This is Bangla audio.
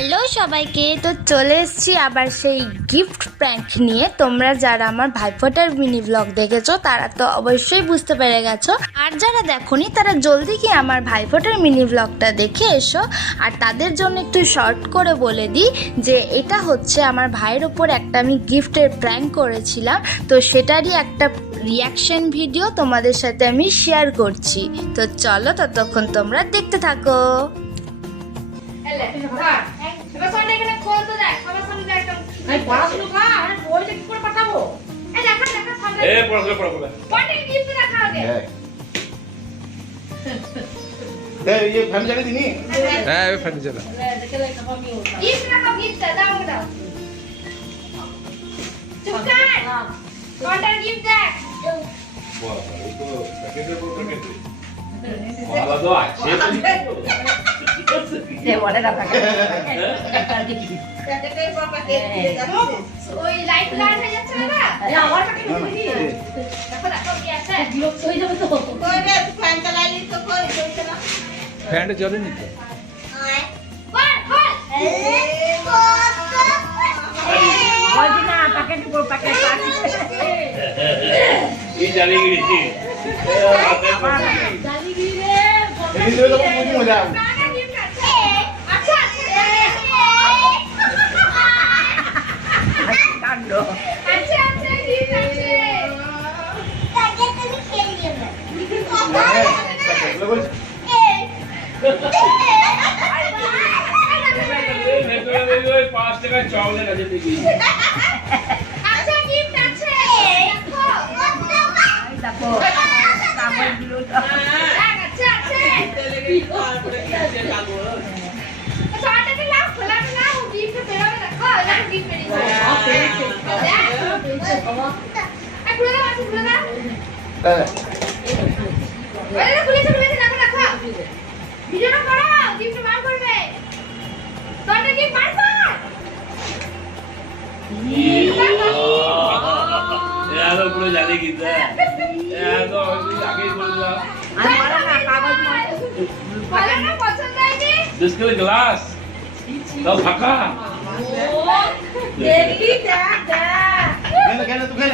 হ্যালো সবাইকে, তো চলে এসেছি আবার সেই গিফট প্র্যাঙ্ক নিয়ে। তোমরা যারা আমার ভাইফোঁটার মিনি ব্লগ দেখেছো তারা তো অবশ্যই বুঝতে পেরে গেছো, আর যারা দেখোনি তারা জলদি গিয়ে আমার ভাইফোঁটার মিনি ব্লগটা দেখে এসো। আর তাদের জন্য একটু শর্ট করে বলে দিই যে এটা হচ্ছে আমার ভাইয়ের ওপর একটা আমি গিফটের প্র্যাঙ্ক করেছিলাম, তো সেটারই একটা রিয়াকশন ভিডিও তোমাদের সাথে আমি শেয়ার করছি। তো চলো ততক্ষণ তোমরা দেখতে থাকো। ফ্যানটা জ্বলেনি তো। গ্লাস দাও ফাঁকা দেখি দেখ কেন তুই